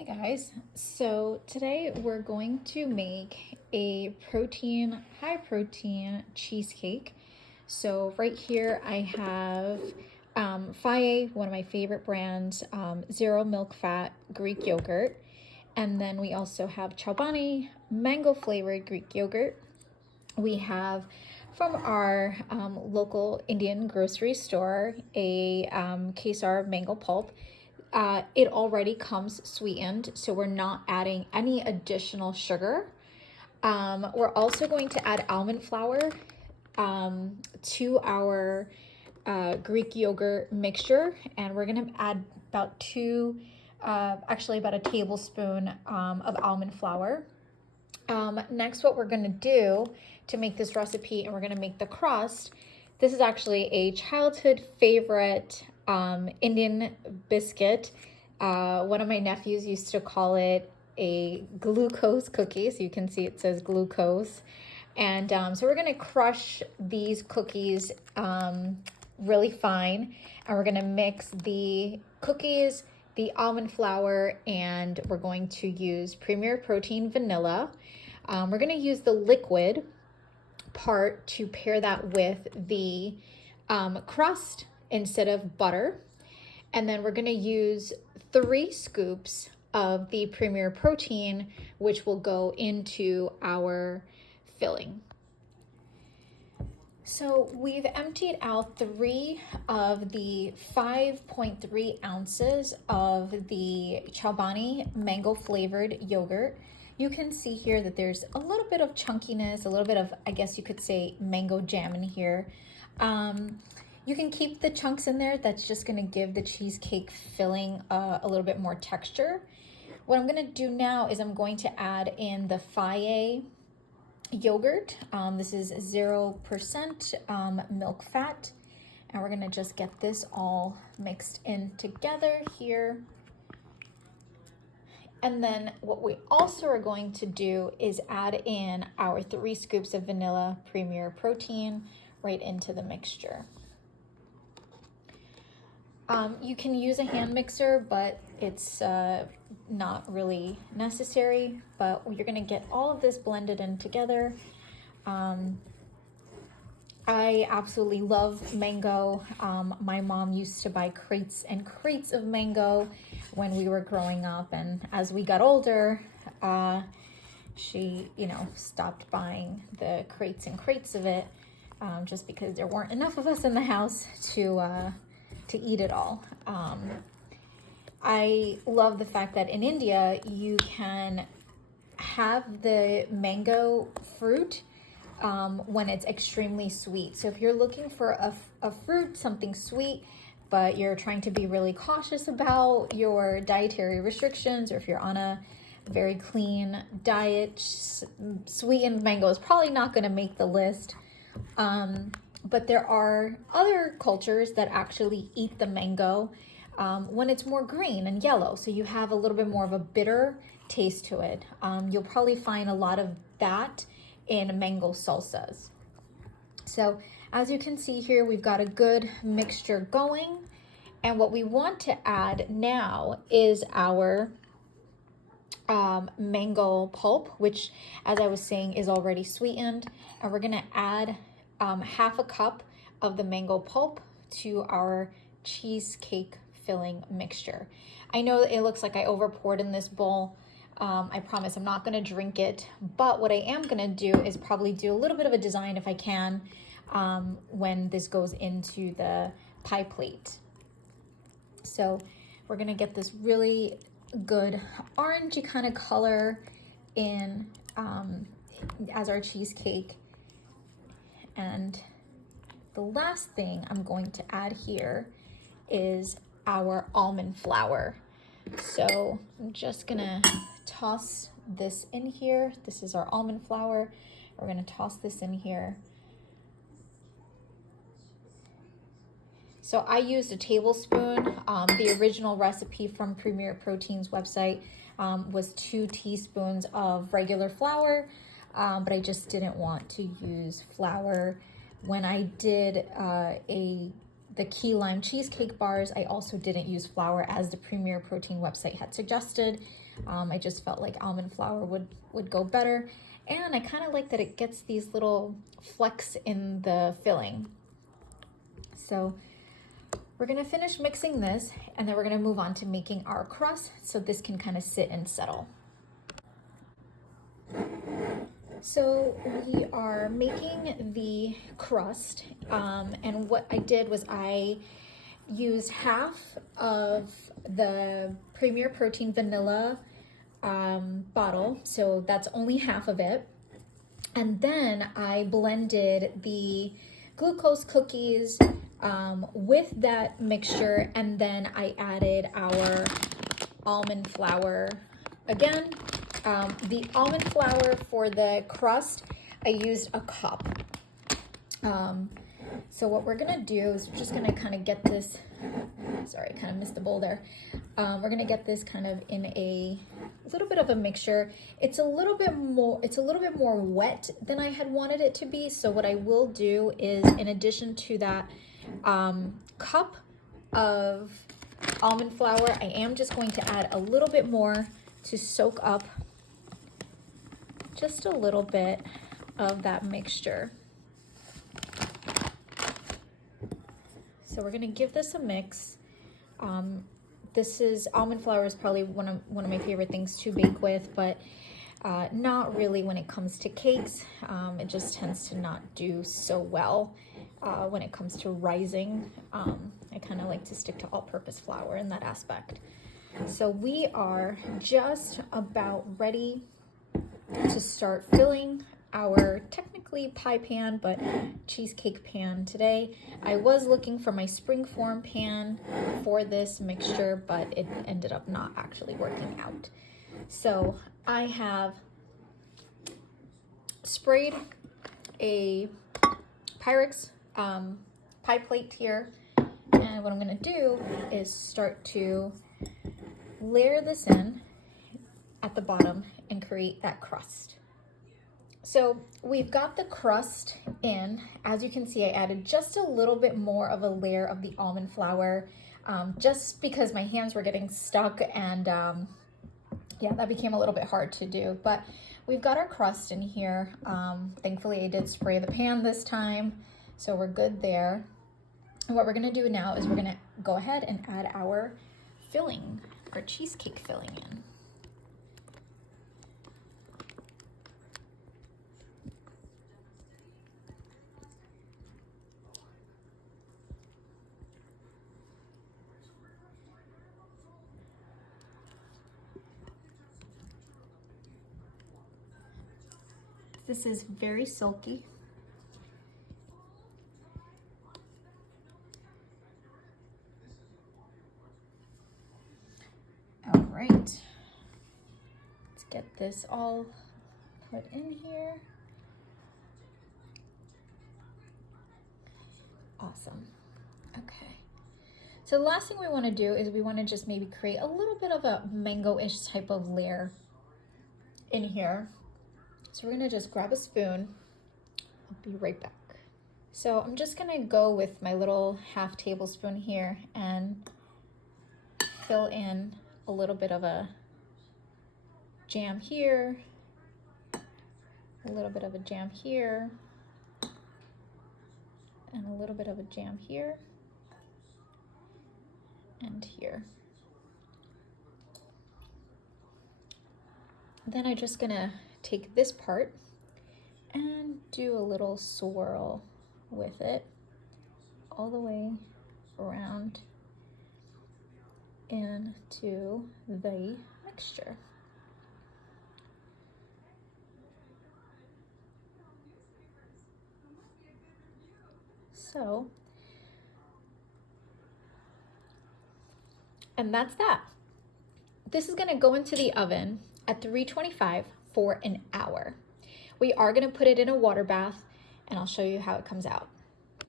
Hey guys, so today we're going to make a high protein cheesecake. So right here I have fage, one of my favorite brands, zero milk fat Greek yogurt. And then we also have Chobani mango flavored Greek yogurt. We have from our local Indian grocery store a Kesar mango pulp. It already comes sweetened, so we're not adding any additional sugar. We're also going to add almond flour to our Greek yogurt mixture, and we're going to add about about a tablespoon of almond flour. Next, what we're going to do to make this recipe, and we're going to make the crust. This is actually a childhood favorite Indian biscuit. One of my nephews used to call it a glucose cookie. So you can see it says glucose. And so we're going to crush these cookies really fine. And we're going to mix the cookies, the almond flour, and we're going to use Premier Protein vanilla. We're going to use the liquid part to pair that with the crust instead of butter. And then we're going to use 3 scoops of the Premier Protein, which will go into our filling. So we've emptied out 3 of the 5.3 ounces of the Chobani mango flavored yogurt. You can see here that there's a little bit of chunkiness, a little bit of, I guess you could say, mango jam in here. You can keep the chunks in there. That's just gonna give the cheesecake filling a little bit more texture. What I'm gonna do now is I'm going to add in the fage yogurt. This is 0% milk fat. And we're gonna just get this all mixed in together here. And then what we also are going to do is add in our 3 scoops of vanilla Premier Protein right into the mixture. You can use a hand mixer, but it's not really necessary. But you're gonna get all of this blended in together. I absolutely love mango. My mom used to buy crates and crates of mango when we were growing up, and as we got older, she, stopped buying the crates and crates of it, just because there weren't enough of us in the house to eat it all. I love the fact that in India you can have the mango fruit when it's extremely sweet. So if you're looking for a fruit, something sweet, but you're trying to be really cautious about your dietary restrictions, or if you're on a very clean diet, sweetened mango is probably not going to make the list. But there are other cultures that actually eat the mango when it's more green and yellow. So you have a little bit more of a bitter taste to it. You'll probably find a lot of that in mango salsas. So as you can see here, we've got a good mixture going. And what we want to add now is our mango pulp, which, as I was saying, is already sweetened. And we're gonna add half a cup of the mango pulp to our cheesecake filling mixture. I know it looks like I over poured in this bowl. I promise I'm not gonna drink it, but what I am gonna do is probably do a little bit of a design if I can when this goes into the pie plate. So we're gonna get this really good orangey kind of color in as our cheesecake. And the last thing I'm going to add here is our almond flour. So I'm just gonna toss this in here. This is our almond flour. We're gonna toss this in here. So I used a tablespoon. The original recipe from Premier Protein's website was 2 teaspoons of regular flour, but I just didn't want to use flour. When I did a the key lime cheesecake bars, I also didn't use flour as the Premier Protein website had suggested. I just felt like almond flour would go better. And I kind of like that it gets these little flecks in the filling. So we're gonna finish mixing this, and then we're gonna move on to making our crust so this can kind of sit and settle. So we are making the crust, and what I did was I used half of the Premier Protein vanilla bottle, so that's only half of it. And then I blended the glucose cookies with that mixture, and then I added our almond flour again. The almond flour for the crust, I used a cup. So what we're gonna do is we're just gonna kind of get this, sorry, kind of missed the bowl there. We're gonna get this kind of in a little bit of a mixture. It's a little bit more wet than I had wanted it to be. So what I will do is, in addition to that cup of almond flour, I am just going to add a little bit more to soak up just a little bit of that mixture. So we're gonna give this a mix. Almond flour is probably one of my favorite things to bake with, but not really when it comes to cakes. It just tends to not do so well when it comes to rising. I kind of like to stick to all-purpose flour in that aspect. So we are just about ready to start filling our technically pie pan, but cheesecake pan today. I was looking for my springform pan for this mixture, but it ended up not actually working out. So I have sprayed a Pyrex pie plate here, and what I'm gonna do is start to layer this in at the bottom and create that crust. So we've got the crust in. As you can see, I added just a little bit more of a layer of the almond flour, just because my hands were getting stuck, and yeah, that became a little bit hard to do. But we've got our crust in here. Thankfully, I did spray the pan this time, so we're good there. And what we're gonna do now is we're gonna go ahead and add our filling, our cheesecake filling in. This is very silky. All right, let's get this all put in here. Awesome. Okay. So the last thing we want to do is we want to just maybe create a little bit of a mango-ish type of layer in here. So we're gonna just grab a spoon. I'll be right back. So I'm just gonna go with my little half tablespoon here and fill in a little bit of a jam here, a little bit of a jam here, and a little bit of a jam here and here. Then I'm just gonna take this part and do a little swirl with it all the way around into the mixture. So, and that's that. This is gonna go into the oven at 325 for an hour. We are gonna put it in a water bath, and I'll show you how it comes out.